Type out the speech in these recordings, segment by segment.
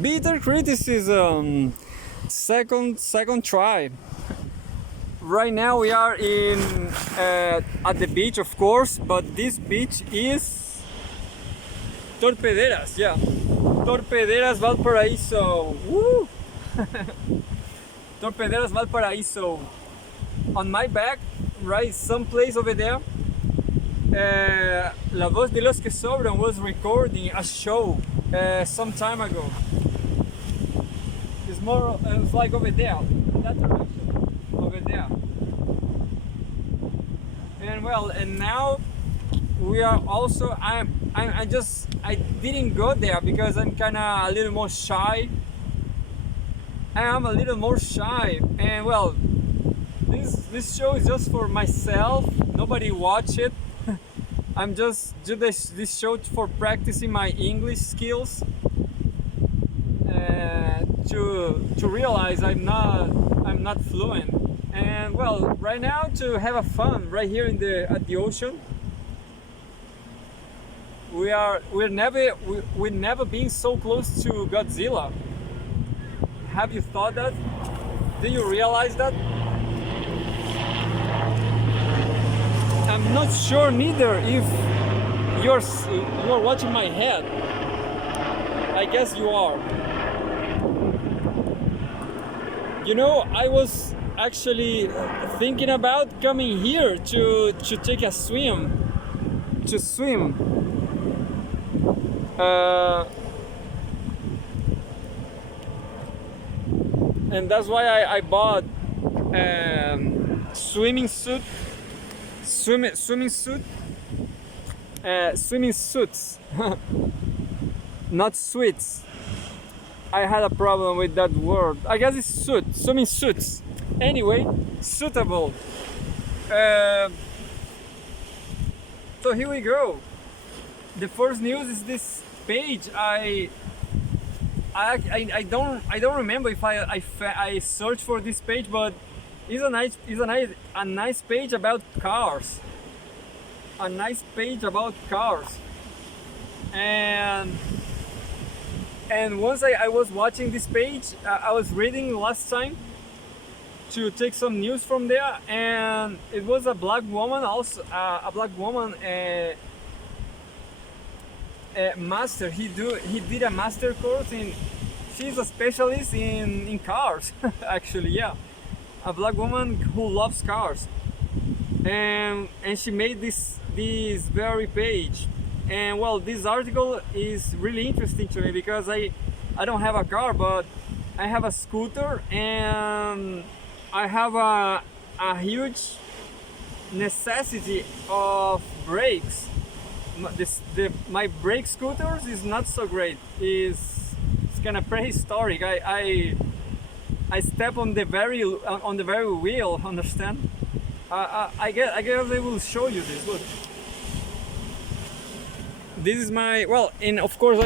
Bitter criticism. Second try. Right now we are in at the beach, of course, but this beach is Torpederas. Yeah, Torpederas Valparaiso. Woo! Torpederas Valparaiso. On my back, right, someplace over there. La Voz de los que Sobran was recording a show some time ago. It's more, it's like over there, in that direction, over there. And well, and now we are also. I didn't go there because I'm kind of a little more shy. I am a little more shy, and well, this show is just for myself. Nobody watch it. I'm just do this show for practicing my English skills. To realize I'm not fluent, and well, right now to have a fun right here at the ocean. We're never been so close to Godzilla. Have you thought that? Do you realize that? I'm not sure neither if you're watching my head. I guess you are. You know, I was actually thinking about coming here to take a swim. To swim. And that's why I bought swimming suits. Not suits. I had a problem with that word. I guess it's swimming suits. Anyway, suitable. So here we go. The first news is this page. I don't remember if I searched for this page, but it's a nice page about cars. A nice page about cars. And once I was watching this page, I was reading last time to take some news from there, and it was a black woman, also a black woman master. He did a master course in. She's a specialist in cars, actually. Yeah, a black woman who loves cars, and she made this very page. And well, this article is really interesting to me because I don't have a car, but I have a scooter, and I have a huge necessity of brakes. My brake scooters is not so great. It's kind of prehistoric. I step on the very wheel. Understand? I guess I will show you this. Look. This is my, well, and of course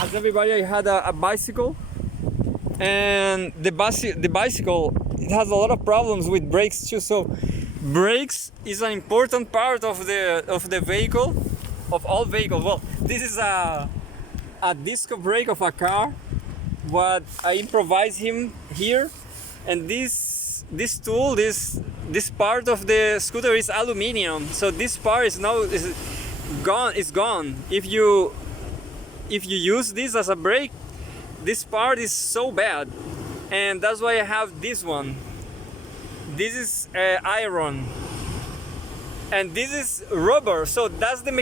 as everybody, I had a bicycle, and the bicycle, it has a lot of problems with brakes too. So brakes is an important part of the vehicle, of all vehicles. Well, this is a disc brake of a car, what I improvise him here, and this tool, this part of the scooter is aluminum. So this part is gone. It's gone. If you use this as a brake, this part is so bad, and that's why I have this one. This is iron, and this is rubber. So that's the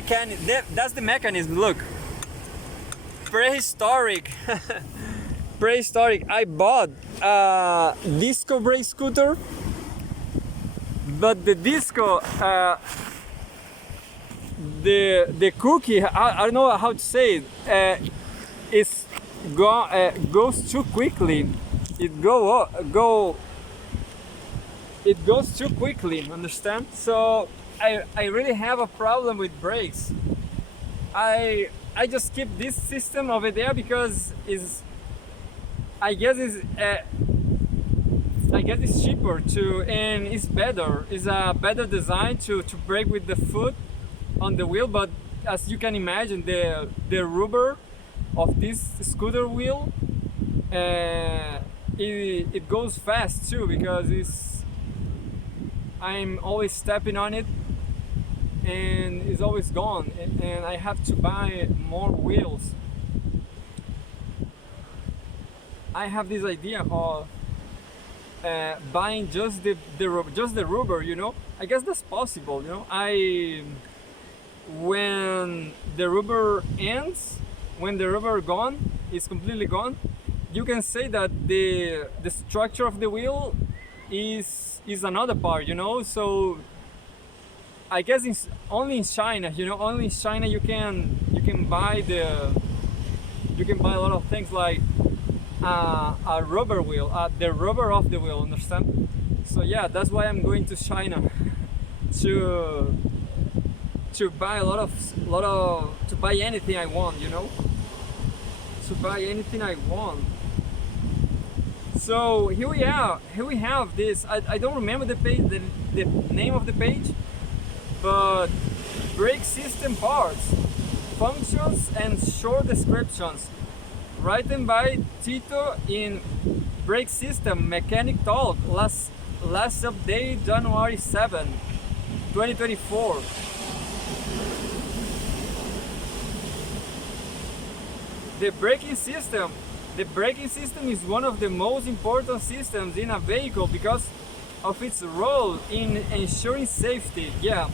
mechanism. Look, prehistoric. Prehistoric. I bought a disco brake scooter, but the disco. The cookie, I don't know how to say it, goes too quickly. It goes too quickly. Understand? So I really have a problem with brakes. I just keep this system over there because I guess it's cheaper to, and it's better. It's a better design to brake with the foot on the wheel, but as you can imagine, the rubber of this scooter wheel, it goes fast too, because I'm always stepping on it and it's always gone, and I have to buy more wheels. I have this idea of buying just the rubber, you know. I guess that's possible, you know. When the rubber ends, when the rubber gone, is completely gone, you can say that the structure of the wheel is another part, you know. So I guess only in China, you know, only in China you can buy a lot of things like a rubber wheel, the rubber of the wheel, understand? So yeah, that's why I'm going to China to buy to buy anything I want, you know, to buy anything I want. So here we have this. I don't remember the page, the name of the page, but brake system parts, functions, and short descriptions, written by Tito in Brake System Mechanic Talk, last update January 7, 2024. The braking system is one of the most important systems in a vehicle because of its role in ensuring safety. Yeah,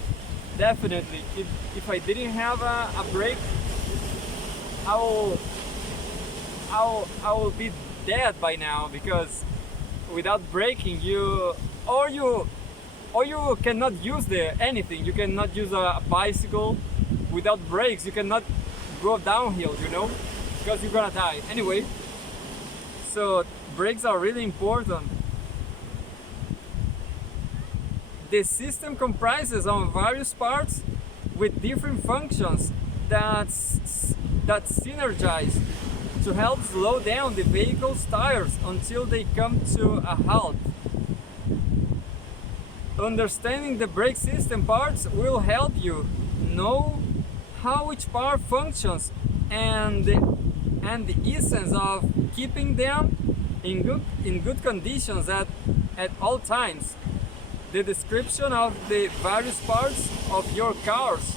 definitely. If I didn't have a brake, I will be dead by now, because without braking you cannot use anything. You cannot use a bicycle without brakes. You cannot go downhill, you know, because you're gonna die anyway. So brakes are really important. The system comprises of various parts with different functions that synergize to help slow down the vehicle's tires until they come to a halt. Understanding the brake system parts will help you know how each part functions and the essence of keeping them in good conditions at all times. The description of the various parts of your car's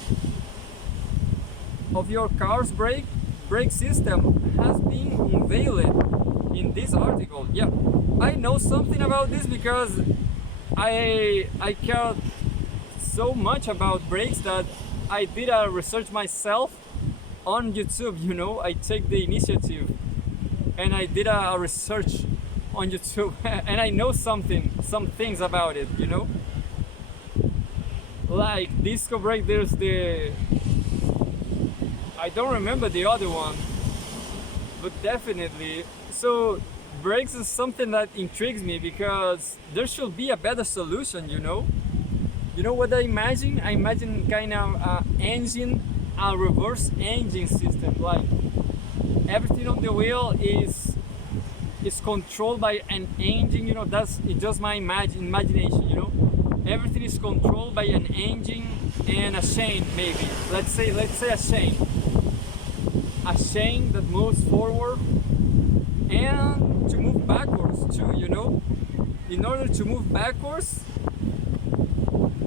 brake system has been unveiled in this article. Yeah, I know something about this because I care so much about brakes that I did a research myself on YouTube. You know, I take the initiative and I did a research on YouTube and I know some things about it, you know. Like disco brake, there's I don't remember the other one, but definitely. So brakes is something that intrigues me because there should be a better solution, you know. You know what I imagine? I imagine kind of a reverse engine system, like everything on the wheel is controlled by an engine, you know. That's just my imagination, you know. Everything is controlled by an engine and a chain, maybe. Let's say a chain that moves forward and to move backwards too, you know. In order to move backwards,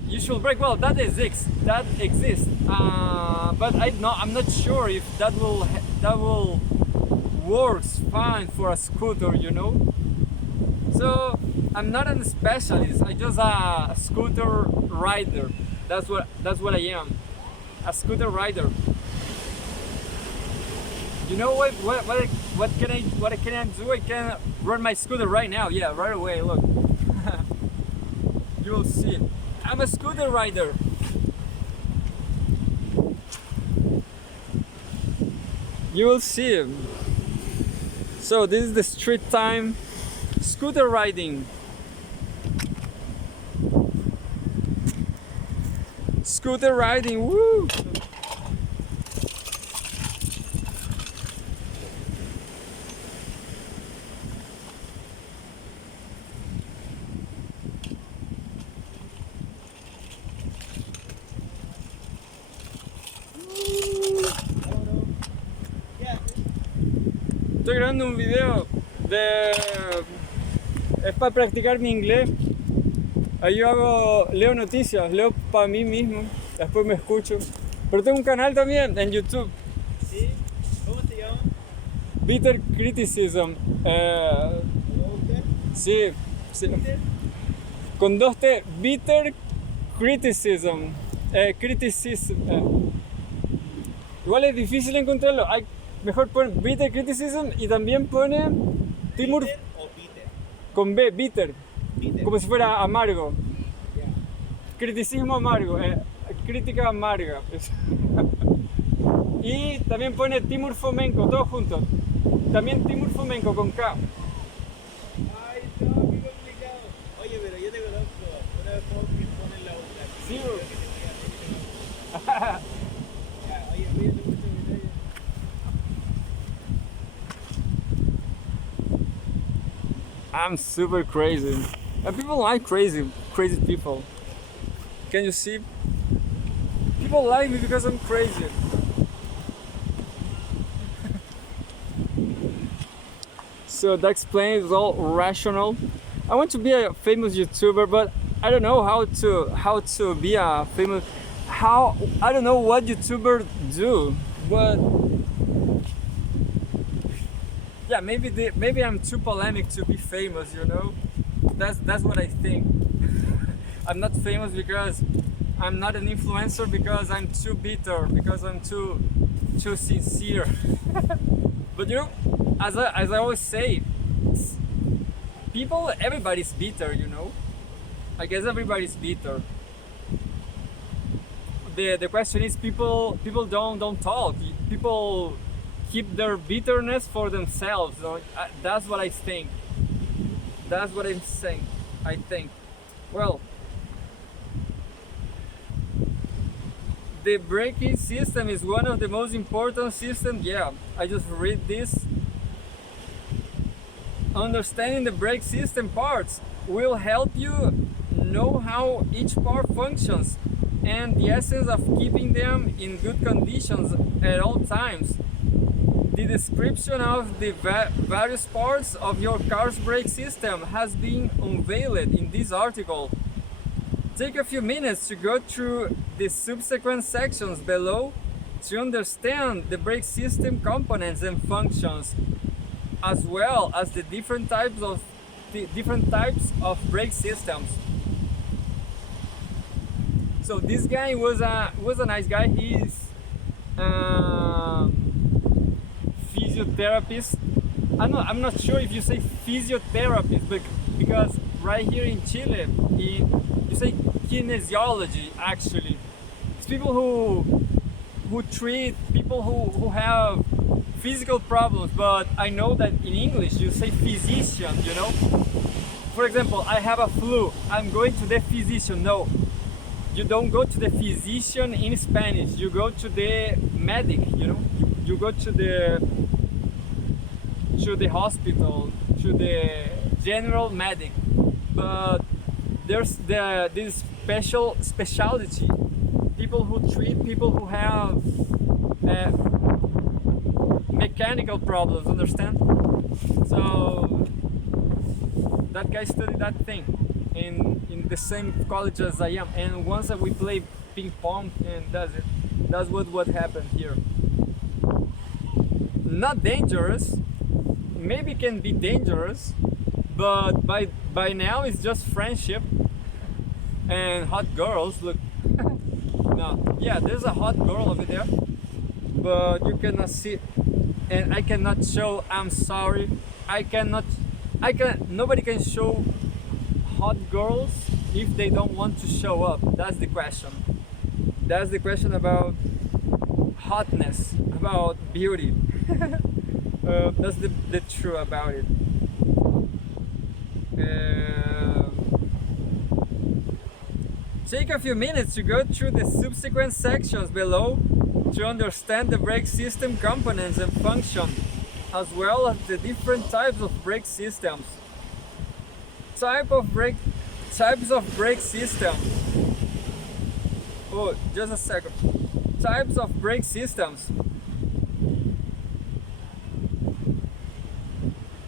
you should brake. Well, that exists, but I'm not sure if that will works fine for a scooter, you know. So I'm not a specialist. I just a scooter rider. That's what I am, a scooter rider. You know what can I do? I can run my scooter right now. Yeah, right away. Look, you will see. I'm a scooter rider. You will see. So this is the street time scooter riding. Scooter riding, woo! Estoy grabando un video de... Es para practicar mi inglés. Ahí leo noticias, leo para mí mismo, después me escucho. Pero tengo un canal también en YouTube. ¿Sí? ¿Cómo se llama? Bitter Criticism. Sí, sí. Con 2T. Bitter Criticism. Criticism. Igual es difícil encontrarlo. Mejor poner Bitter Criticism y también pone Timur ¿Bitter o bitter? con B, bitter. Bitter. Como si fuera amargo. Ya. Criticismo amargo. Crítica amarga. Y también pone Timur Fomenko, todos juntos. También Timur Fomenko con K. Ay, no, qué complicado. Oye, pero yo te conozco. Una vez que ponen la otra. Sí, Creo que te voy a hacer. Ya, oye, cuídate mucho, mi rey. I'm super crazy. And people like crazy people. Can you see? People like me because I'm crazy. So that explains all rational. I want to be a famous YouTuber, but I don't know how to be a famous. I don't know what YouTubers do, but yeah, maybe I'm too polemic to be famous. You know, that's what I think. I'm not famous because I'm not an influencer, because I'm too bitter, because I'm too sincere. But you know, as I always say, everybody's bitter, you know. I guess everybody's bitter. The question is, people don't talk. People keep their bitterness for themselves. So that's what I think. That's what I'm saying. I think. Well, the braking system is one of the most important systems. Yeah, I just read this. Understanding the brake system parts will help you know how each part functions and the essence of keeping them in good conditions at all times. The description of the various parts of your car's brake system has been unveiled in this article. Take a few minutes to go through the subsequent sections below to understand the brake system components and functions, as well as the different types of brake systems. So this guy was a nice guy. He's physiotherapist. I'm not sure if you say physiotherapist, but because right here in Chile, you say kinesiology. Actually, it's people who treat people who have physical problems. But I know that in English you say physician. You know, for example, I have a flu. I'm going to the physician. No, you don't go to the physician in Spanish. You go to the medic. You know, you go to the hospital, to the general medic. But there's this specialty, people who treat people who have mechanical problems, understand? So that guy studied that thing in the same college as I am, and once we play ping pong, and that's it. That's what happened here. Not dangerous, maybe can be dangerous, but by now it's just friendship and hot girls. Look, no, yeah, there's a hot girl over there, but you cannot see, and I cannot show. I'm sorry, nobody can show hot girls if they don't want to show up. That's the question. That's the question about hotness, about beauty. That's the truth about it. Take a few minutes to go through the subsequent sections below to understand the brake system components and function, as well as the different types of brake systems. Types of brake system. Oh, just a second. Types of brake systems.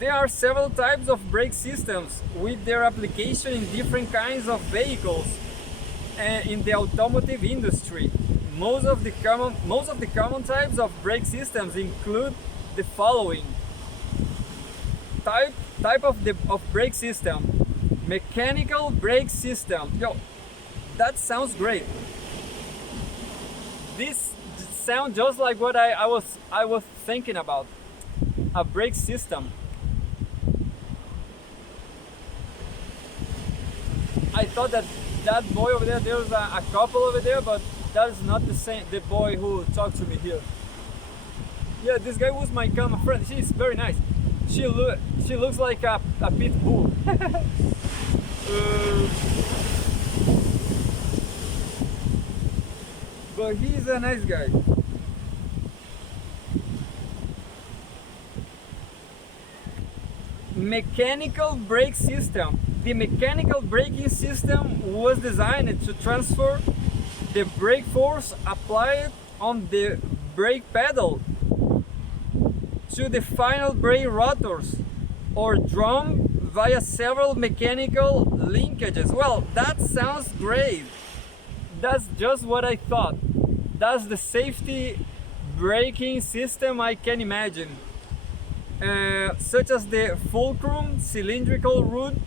there are several types of brake systems with their application in different kinds of vehicles in the automotive industry. Most of the common types of brake systems include the following. Type of brake system: mechanical brake system. Yo, that sounds great. This sounds just like what I was thinking about. A brake system. I thought that boy over there was a couple over there, but that is not the boy who talked to me here. Yeah, this guy was my common friend. She's very nice. She looks like a pit bull. But he's a nice guy. Mechanical brake system. The mechanical braking system was designed to transfer the brake force applied on the brake pedal to the final brake rotors or drum via several mechanical linkages. Well, that sounds great. That's just what I thought. That's the safety braking system I can imagine. Such as the fulcrum, cylindrical rods,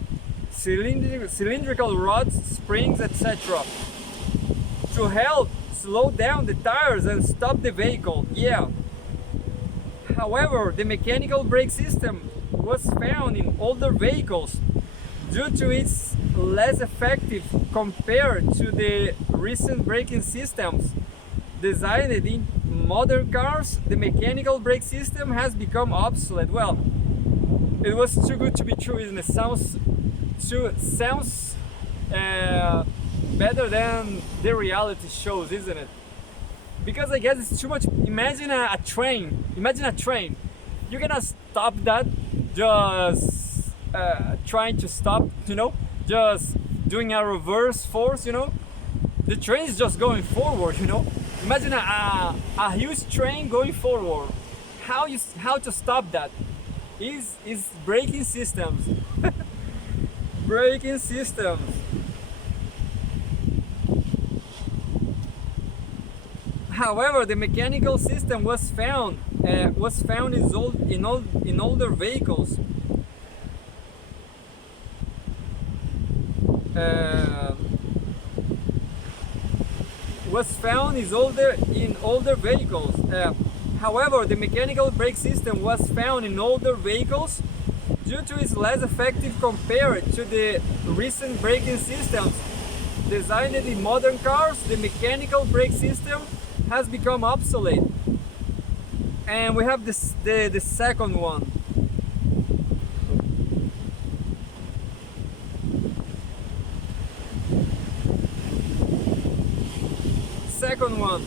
springs, etc. to help slow down the tires and stop the vehicle. Yeah. However, the mechanical brake system was found in older vehicles due to its less effective compared to the recent braking systems designed in modern cars. The mechanical brake system has become obsolete. Well, it was too good to be true, isn't it? Sounds better than the reality shows, isn't it? Because I guess it's too much. Imagine a train. Imagine a train. You cannot stop that just trying to stop, just doing a reverse force, The train is just going forward, Imagine a huge train going forward. How to stop that? Is braking systems. Braking systems. However, the mechanical system was found in older vehicles. However, the mechanical brake system was found in older vehicles due to its less effective compared to the recent braking systems designed in modern cars. The mechanical brake system has become obsolete. And we have the second one. Second one.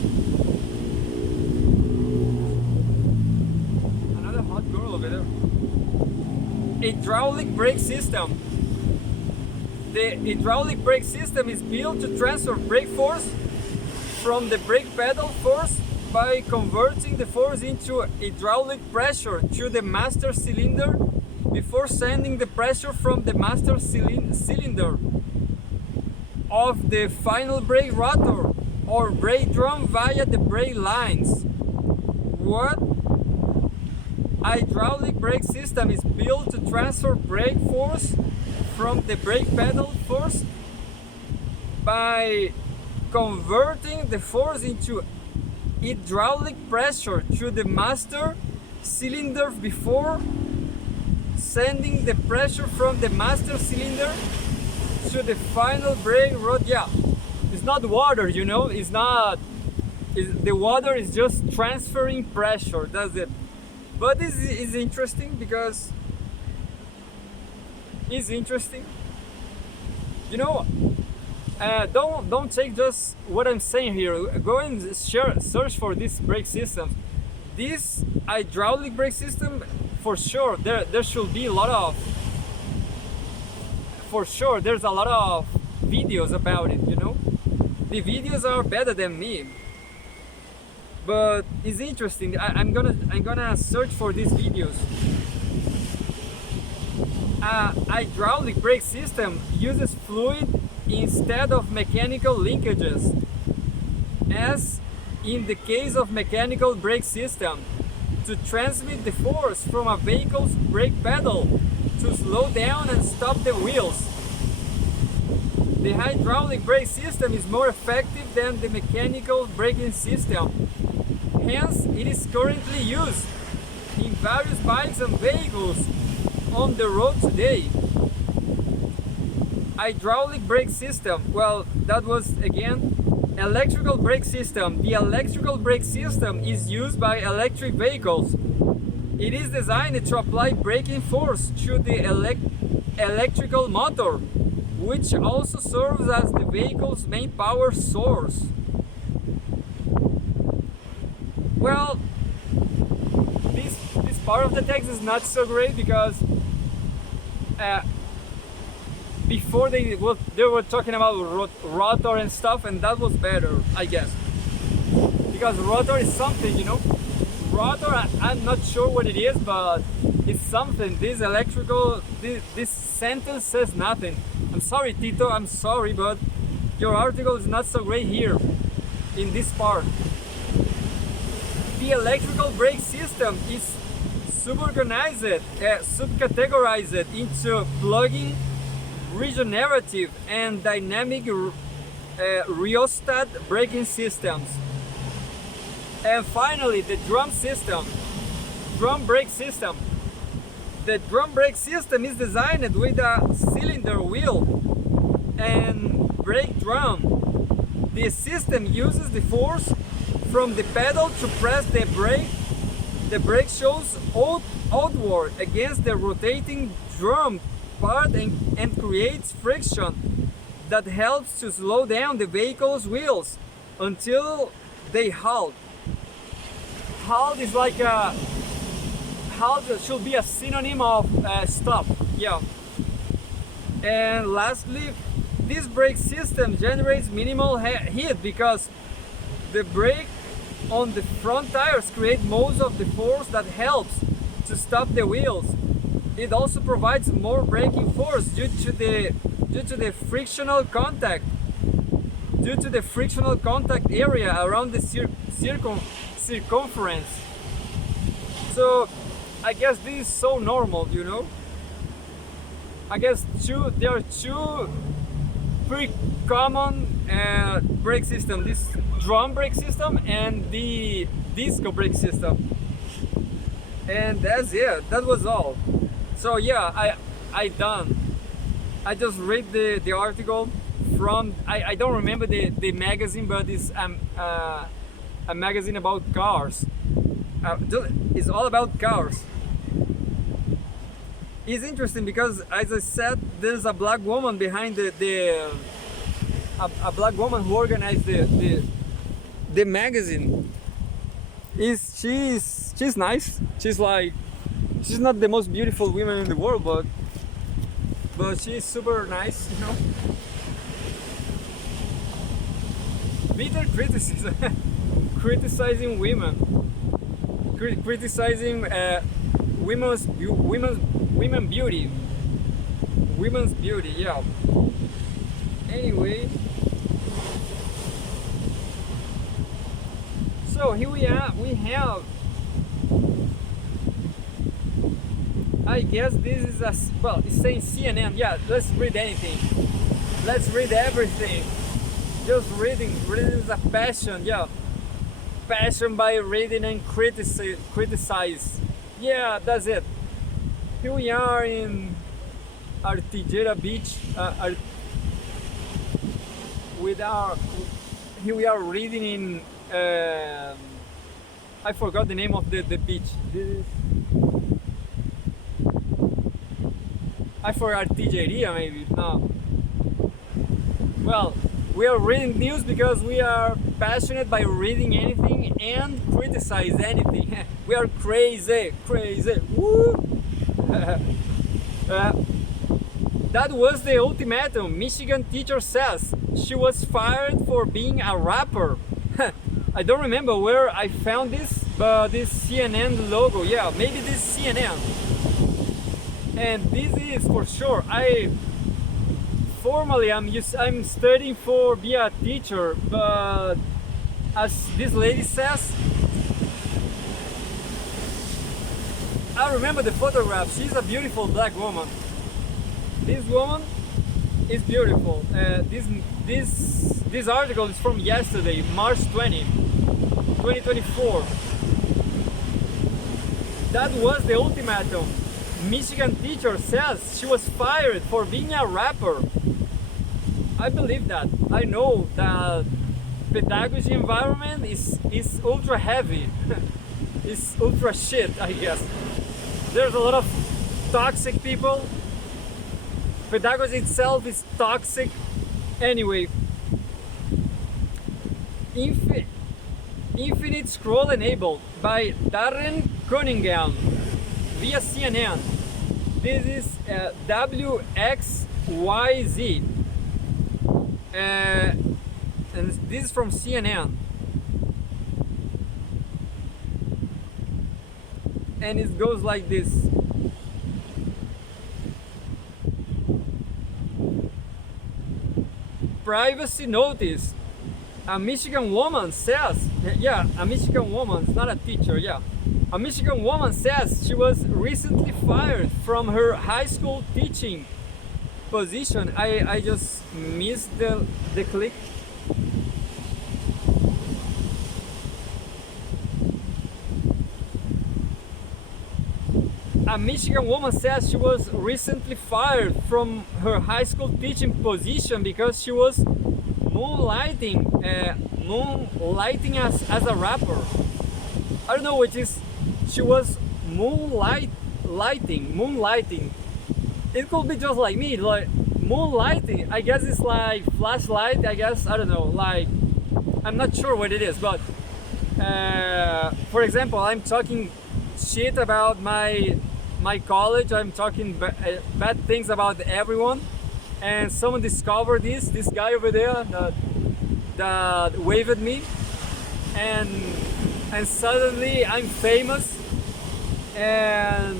Another hot girl over there. Hydraulic brake system. The hydraulic brake system is built to transfer brake force from the brake pedal force by converting the force into hydraulic pressure through the master cylinder before sending the pressure from the master cylinder of the final brake rotor or brake drum via the brake lines. What? Hydraulic brake system is built to transfer brake force from the brake pedal force by converting the force into hydraulic pressure through the master cylinder before sending the pressure from the master cylinder to the final brake rod. Yeah, it's not water, it's not. The water is just transferring pressure. That's it. But this is interesting because it's interesting. Don't take just what I'm saying here. Go and search for this brake system. This hydraulic brake system, for sure, there should be a lot of. For sure, there's a lot of videos about it. The videos are better than me. But it's interesting. I'm gonna search for these videos. hydraulic brake system uses fluid instead of mechanical linkages, as in the case of mechanical brake system, to transmit the force from a vehicle's brake pedal to slow down and stop the wheels. The hydraulic brake system is more effective than the mechanical braking system. Hence, it is currently used in various bikes and vehicles on the road today. Hydraulic brake system, well, that was again electrical brake system. The electrical brake system is used by electric vehicles. It is designed to apply braking force to the electrical motor, which also serves as the vehicle's main power source. Well, this part of the text is not so great because before they were talking about rotor and stuff, and that was better, I guess, because rotor is something, you know. Rotor, I'm not sure what it is, but it's something. This electrical, this sentence says nothing. I'm sorry, Tito, I'm sorry, but your article is not so great here in this part. The electrical brake system is suborganized, subcategorized into plug-in, regenerative, and dynamic rheostat braking systems. And finally, the drum brake system. The drum brake system is designed with a cylinder wheel and brake drum. The system uses the force from the pedal to press the brake. The brake shows outward against the rotating drum part and creates friction that helps to slow down the vehicle's wheels until they halt. Halt is like a halt should be a synonym of stop. Yeah. And lastly, this brake system generates minimal heat because the brake on the front tires create most of the force that helps to stop the wheels. It also provides more braking force due to the frictional contact area around the circumference. So I guess this is so normal, you know. I guess there are two pretty common brake system: this drum brake system and the disco brake system. And that's it. That was all. So yeah, I done. I just read the article from I don't remember the magazine, but it's a magazine about cars. It's all about cars. It's interesting because, as I said, there's a black woman behind a black woman who organized the magazine. She's nice. She's not the most beautiful woman in the world, but she's super nice, you know. Bitter criticism, criticizing women, criticizing women's beauty, yeah. Anyway, so here we have, I guess this is it's saying CNN. Yeah, let's read anything. Let's read everything. Just reading is a passion, yeah. Passion by reading and criticize. Yeah, that's it. Here we are in Artijeira Beach. Here we are reading in. I forgot the name of the beach. This is. I forgot Artilheria maybe. No. Well, we are reading news because we are passionate by reading anything and criticize anything. We are crazy. Woo! That was the ultimatum. Michigan teacher says she was fired for being a rapper. I don't remember where I found this, but this CNN logo. Yeah, maybe this CNN. and this is for sure. I'm studying for be a teacher, but as this lady says, I remember the photograph. She's a beautiful black woman. This woman is beautiful. This article is from yesterday, March 20, 2024. That was the ultimatum. Michigan teacher says she was fired for being a rapper. I believe that. I know that pedagogy environment is ultra heavy. It's ultra shit, I guess. There's a lot of toxic people. Pedagogy itself is toxic. Anyway, Infinite Scroll Enabled by Darren Cunningham via CNN. This is WXYZ. And this is from CNN. And it goes like this. Privacy notice. A Michigan woman says, yeah, a Michigan woman, it's not a teacher, yeah. A Michigan woman says she was recently fired from her high school teaching position. I just missed the click. A Michigan woman says she was recently fired from her high school teaching position because she was moonlighting as a rapper. I don't know which is. She was moonlighting. It could be just like me, like moonlighting. I guess it's like flashlight. I guess I don't know. Like I'm not sure what it is, but for example, I'm talking shit about my college. I'm talking bad things about everyone, and someone discovered this guy over there that waved at me, and suddenly I'm famous, and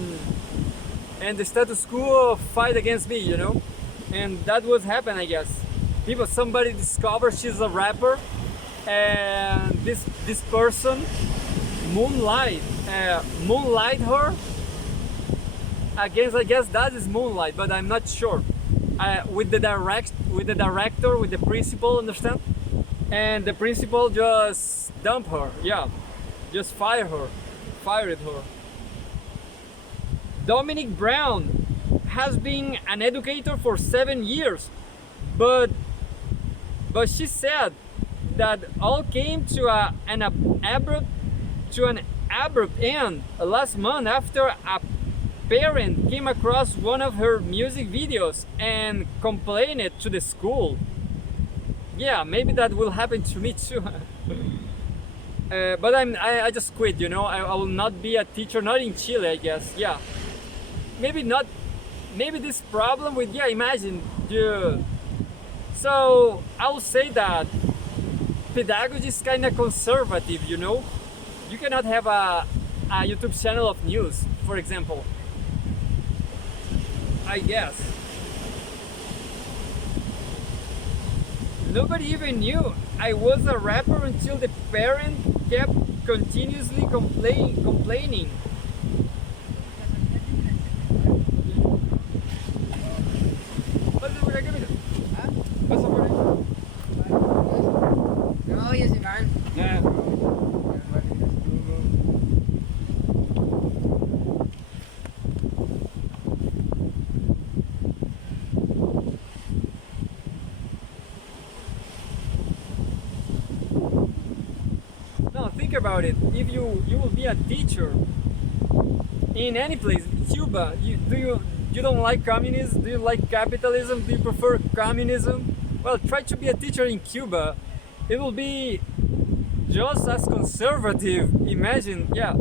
the status quo fight against me, you know, and that was happen, I guess. Somebody discovered she's a rapper, and this person moonlight her against, I guess that is moonlight, but I'm not sure. With the director, with the principal, understand? And the principal just dumped her, yeah, just fired her. Dominic Brown has been an educator for 7 years, but she said that all came to an abrupt end last month after a parent came across one of her music videos and complained it to the school. Yeah, maybe that will happen to me too. But I just quit, you know. I will not be a teacher, not in Chile, I guess. Yeah, maybe not. Maybe this problem with, yeah, imagine, dude. So I will say that pedagogy is kind of conservative, you know. You cannot have a YouTube channel of news, for example, I guess. Nobody even knew I was a rapper until the parent kept continuously complaining. Pasa por acá, mira. Pasa por ahí. No, ya se van. Yeah. No, think about it. If you will be a teacher in any place, Cuba, you don't like communism? Do you like capitalism? Do you prefer communism? Well, try to be a teacher in Cuba. It will be just as conservative. Imagine, yeah,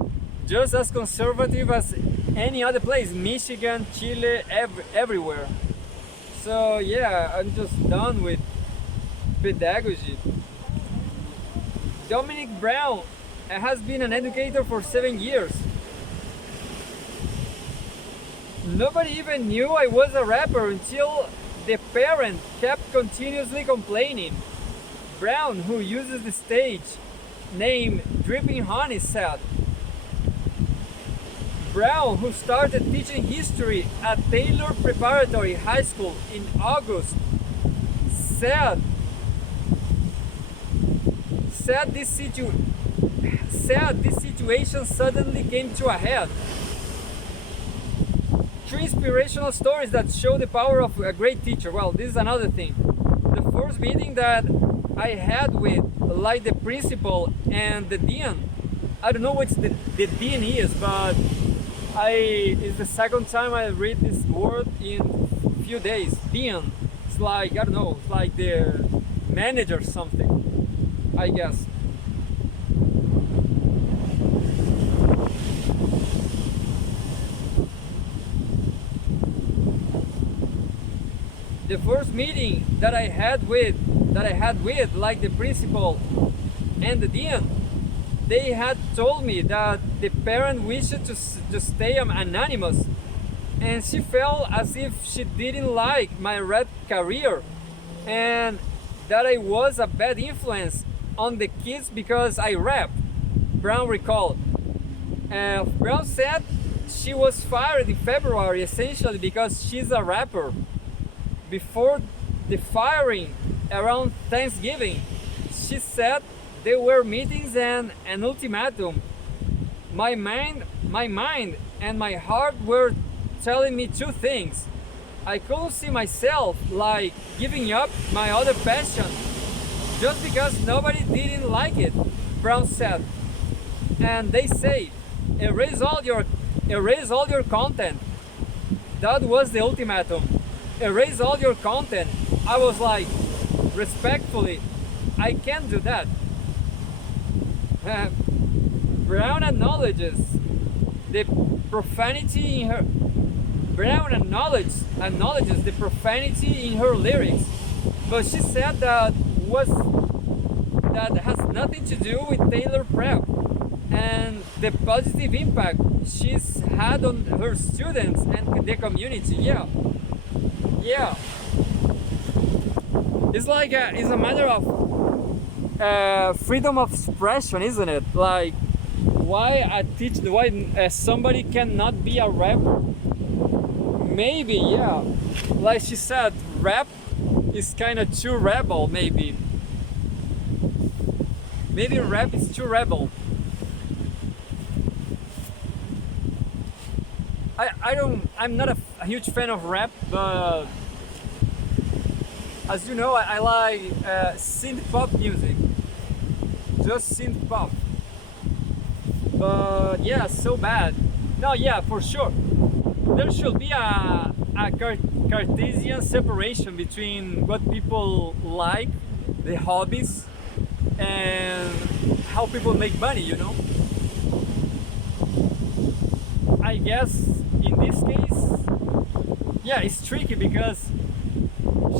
just as conservative as any other place. Michigan, Chile, everywhere. So yeah, I'm just done with pedagogy. Dominic Brown has been an educator for 7 years. Nobody even knew I was a rapper until the parent kept continuously complaining. Brown, who uses the stage name Dripping Honey, said. Brown, who started teaching history at Taylor Preparatory High School in August, said said this situation suddenly came to a head. Three inspirational stories that show the power of a great teacher. Well, this is another thing. The first meeting that I had with like the principal and the dean. I don't know what the dean is, but it's the second time I read this word in a few days. Dean. It's like, I don't know, it's like the manager or something, I guess. The first meeting that I had with like the principal and the dean, they had told me that the parent wished to stay anonymous, and she felt as if she didn't like my rap career and that I was a bad influence on the kids because I rap. Brown recalled. Brown said she was fired in February essentially because she's a rapper. Before the firing around Thanksgiving, she said there were meetings and an ultimatum. My mind and my heart were telling me two things. I couldn't see myself like giving up my other passion just because nobody didn't like it, Brown said. And they say, erase all your content. That was the ultimatum. Erase all your content. I was like, respectfully, I can't do that. Brown acknowledges the profanity in her. Brown acknowledges the profanity in her lyrics, but she said that has nothing to do with Taylor Prep and the positive impact she's had on her students and the community. Yeah. It's like it's a matter of freedom of expression, isn't it? Like why somebody cannot be a rapper? Maybe, yeah. Like she said, rap is kind of too rebel. Maybe rap is too rebel. I'm not a huge fan of rap, but as you know, I like synth pop music, just synth pop. But yeah, so bad. No, yeah, for sure. There should be a Cartesian separation between what people like, the hobbies, and how people make money, you know? I guess in this case, yeah, it's tricky because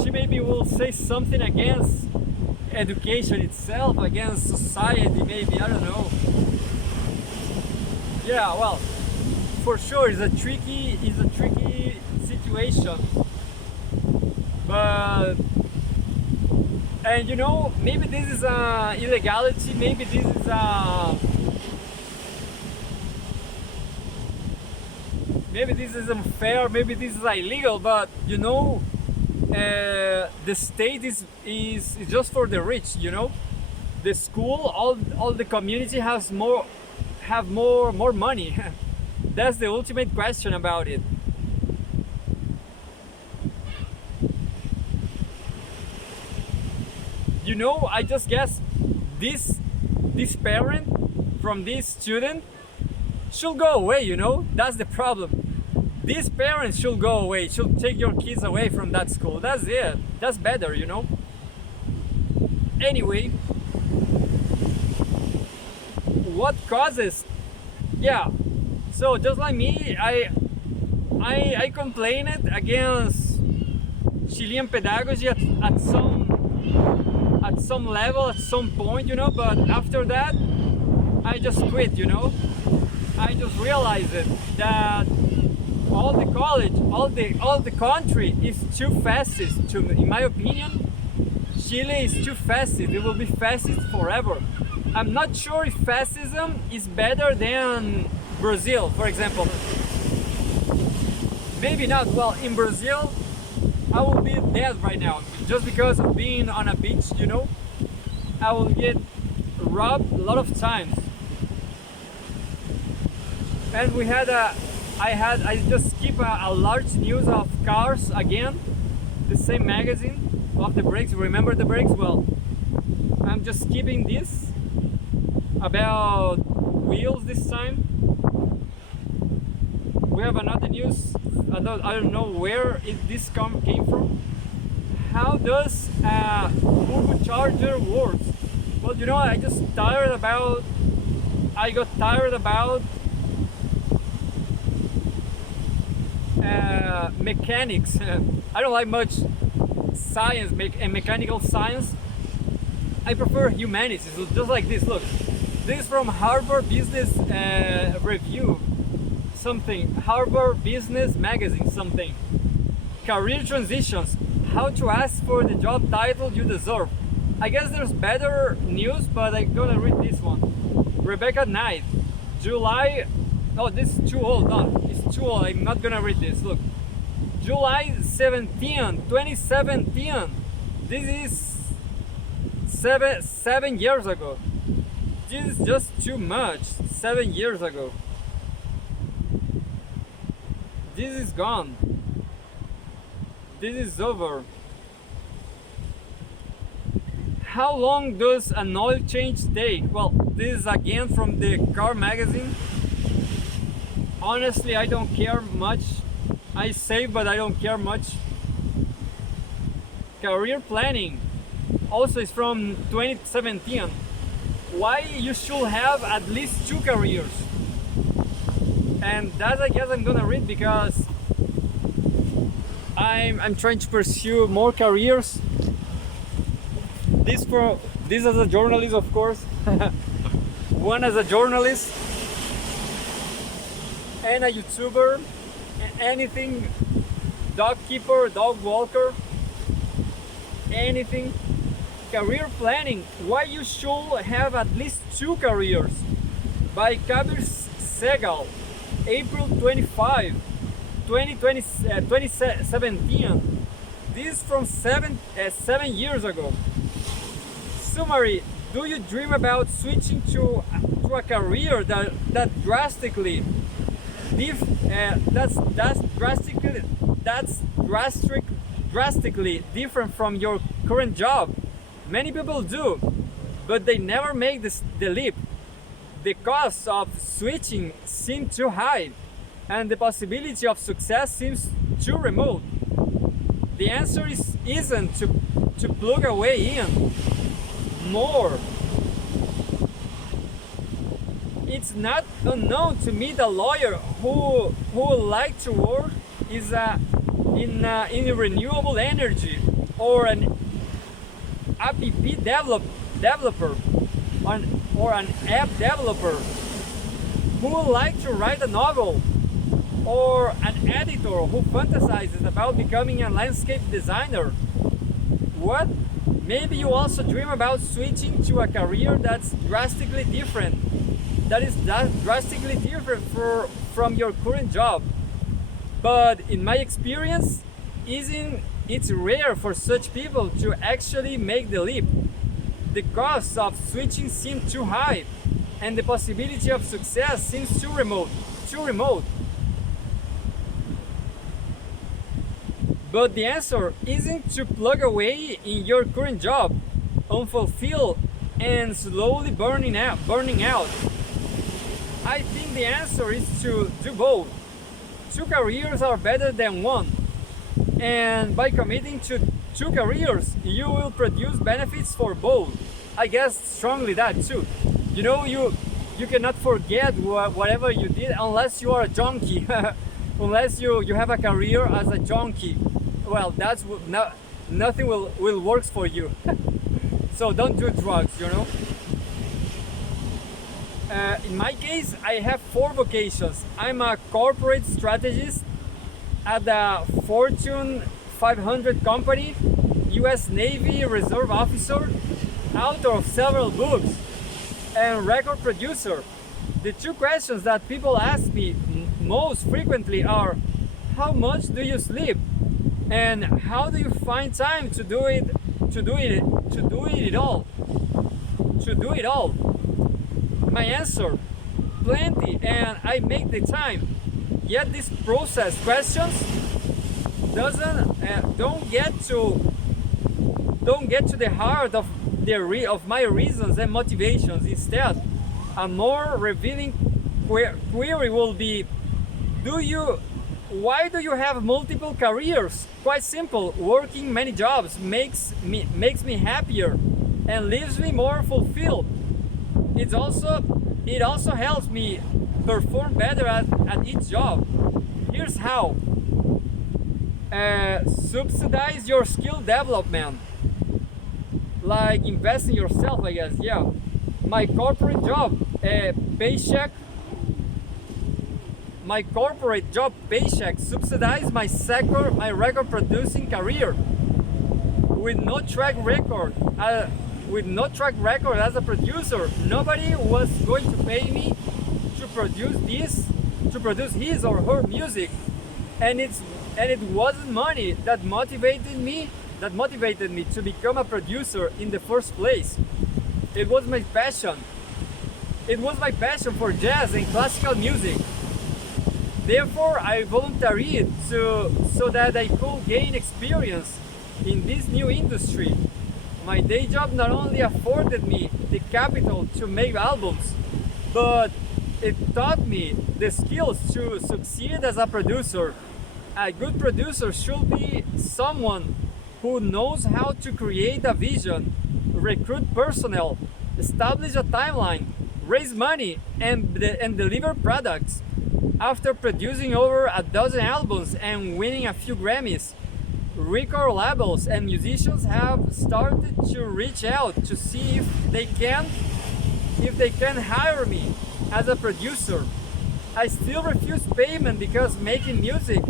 she maybe will say something against education itself, against society, maybe, I don't know. Yeah, well, for sure it's a tricky situation. But and you know, maybe this is a illegality, maybe this is unfair, maybe this is illegal, but you know, the state is just for the rich, you know. The school, all the community have more money. That's the ultimate question about it. You know, I just guess this parent from this student should go away, you know? That's the problem. These parents should go away, should take your kids away from that school. That's it. That's better, you know? Anyway, what causes? Yeah. So just like me, I complained against Chilean pedagogy at some level, at some point, you know, but after that I just quit, you know. I just realized that all all the college, all the country is too fascist. In my opinion, Chile is too fascist. It will be fascist forever. I'm not sure if fascism is better than Brazil, for example. Maybe not. Well, in Brazil, I will be dead right now just because of being on a beach, you know. I will get robbed a lot of times. And I just skip a large news of cars again, the same magazine of the brakes. Remember the brakes? Well, I'm just skipping this about wheels this time. We have another news. I don't know where this came from. How does a turbocharger work? Well, you know, I got tired about mechanics. I don't like much science and mechanical science. I prefer humanities. Just like this. Look, this is from Harvard Business Review. Something. Harvard Business Magazine. Something. Career transitions. How to ask for the job title you deserve. I guess there's better news, but I'm gonna read this one. Rebecca Knight, July. Oh, this is too old. No, it's too old. I'm not gonna read this. Look, July 17, 2017. This is seven years ago. This is just too much. 7 years ago. This is gone. This is over. How long does an oil change take? Well, this is again from the car magazine. Honestly, I don't care much. I save, but I don't care much. Career planning also is from 2017. Why you should have at least 2 careers? And that I guess I'm gonna read because I'm trying to pursue more careers. This as a journalist, of course. One as a journalist and a YouTuber, anything, dog keeper, dog walker, anything. Career planning, why you should have at least 2 careers, by Kabir Segal, April 25, 2017. This is from 7 years ago. Summary, do you dream about switching to a career that's drastically different from your current job? Many people do, but they never make the leap. The cost of switching seems too high, and the possibility of success seems too remote. The answer isn't to plug away in more. It's not unknown to meet a lawyer who would like to work in renewable energy, or an app developer, or an app developer who would like to write a novel, or an editor who fantasizes about becoming a landscape designer. What? Maybe you also dream about switching to a career that's drastically different. From your current job. But in my experience, it's rare for such people to actually make the leap. The cost of switching seems too high, and the possibility of success seems too remote. But the answer isn't to plug away in your current job, unfulfilled and slowly burning out. I think the answer is to do both. 2 careers are better than 1. And by committing to 2 careers, you will produce benefits for both. I guess strongly that too. You know, you cannot forget whatever you did unless you are a junkie. Unless you have a career as a junkie. Well, nothing will work for you. So don't do drugs, you know. In my case, I have 4 vocations. I'm a corporate strategist, at the Fortune 500 company, US Navy Reserve officer, author of several books, and record producer. The two questions that people ask me most frequently are, how much do you sleep? And how do you find time to do it all? To do it all. My answer, plenty, and I make the time. Yet this process questions don't get to the heart of my reasons and motivations. Instead, a more revealing query will be, why do you have multiple careers? Quite simple. Working many jobs makes me happier and leaves me more fulfilled. It also helps me perform better at each job. Here's how. Subsidize your skill development. Like invest in yourself, I guess. Yeah. My corporate job paycheck subsidized my record producing career. With no track record as a producer, nobody was going to pay me to produce his or her music, and it wasn't money that motivated me to become a producer in the first place. It was my passion. It was my passion for jazz and classical music. Therefore, I volunteered so that I could gain experience in this new industry. My day job not only afforded me the capital to make albums, but it taught me the skills to succeed as a producer. A good producer should be someone who knows how to create a vision, recruit personnel, establish a timeline, raise money, and deliver products. After producing over a dozen albums and winning a few Grammys, record labels and musicians have started to reach out to see if they can hire me as a producer. I still refuse payment because making music,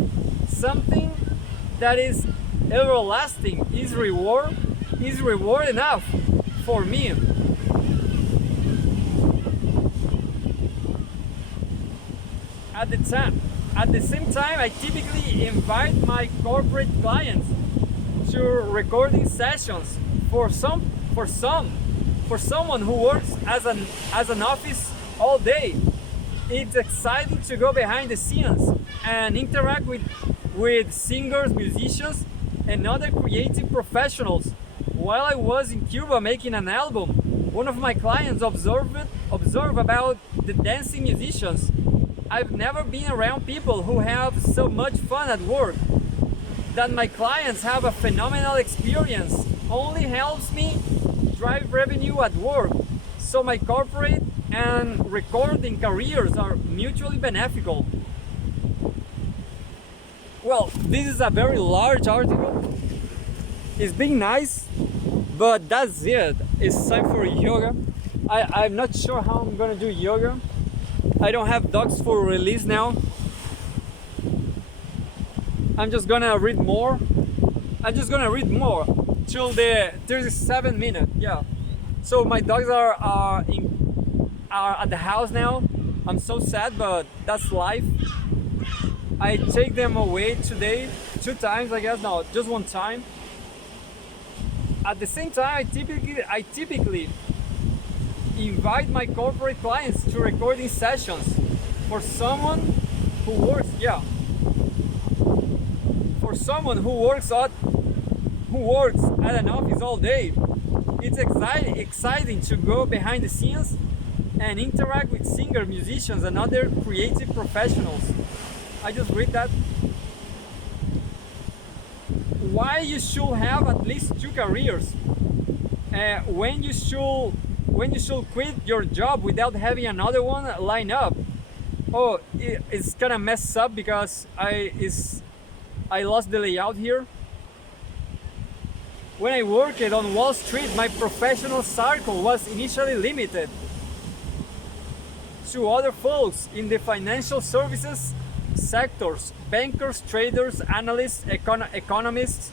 something that is everlasting, is reward enough for me. At the same time, I typically invite my corporate clients to recording sessions. For someone who works as an office all day, it's exciting to go behind the scenes and interact with singers, musicians, and other creative professionals. While I was in Cuba making an album, one of my clients observed about the dancing musicians. I've never been around people who have so much fun at work. That my clients have a phenomenal experience only helps me drive revenue at work. So my corporate and recording careers are mutually beneficial. Well, this is a very large article. It's been nice, but that's it. It's time for yoga. I'm not sure how I'm gonna do yoga. I don't have docs for release now. I'm just gonna read more till the 37 minutes. Yeah. So my dogs are at the house now. I'm so sad, but that's life. I take them away today 2 times, I guess. No, just 1 time. At the same time, I typically invite my corporate clients to recording sessions. For someone who works at an office all day, it's exciting to go behind the scenes and interact with singers, musicians, and other creative professionals. I just read that. Why you should have at least 2 careers? When you should quit your job without having another one lined up. Oh, it's kind of messed up because I lost the layout here. When I worked on Wall Street, my professional circle was initially limited to other folks in the financial services sectors, bankers, traders, analysts, economists,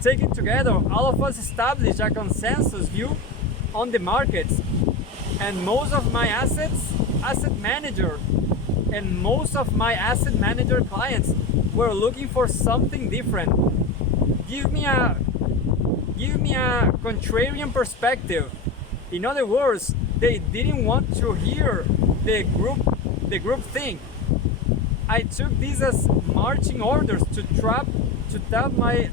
taken together, all of us establish a consensus view on the markets. And most of my asset manager, and most of my asset manager clients were looking for something different. Give me a contrarian perspective. In other words, they didn't want to hear the group thing. I took these as marching orders to tap my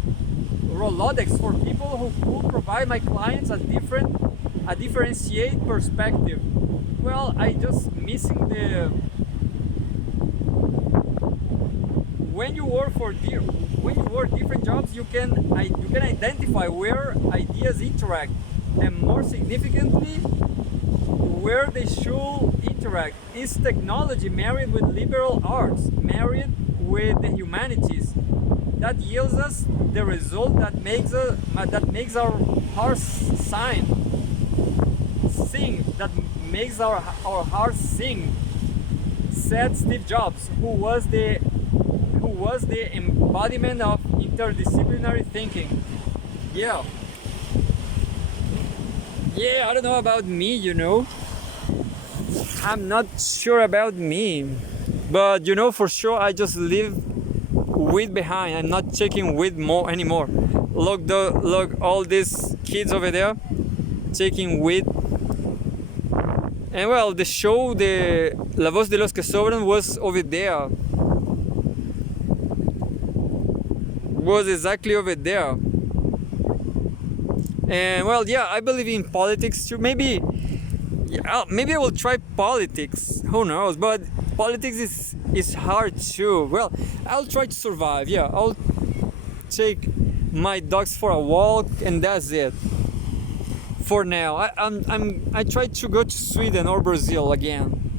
Rolodex for people who could provide my clients a differentiate perspective. Well, I just missing the when you work different jobs, you can identify where ideas interact, and more significantly, where they should interact. Is technology married with liberal arts, married with the humanities? That yields us the result that makes our hearts sing, that makes our hearts sing, said Steve Jobs, who was the embodiment of interdisciplinary thinking. Yeah, I don't know about me, I'm not sure about me, but for sure I just leave weed behind. I'm not taking weed anymore. Look all these kids over there taking weed. And well, the show, the La Voz de los que Sobran, was over there. Was exactly over there. And well, yeah, I believe in politics too. Maybe I will try politics. Who knows? But politics is hard too. Well, I'll try to survive. Yeah, I'll take my dogs for a walk, and that's it. For now, I try to go to Sweden or Brazil again.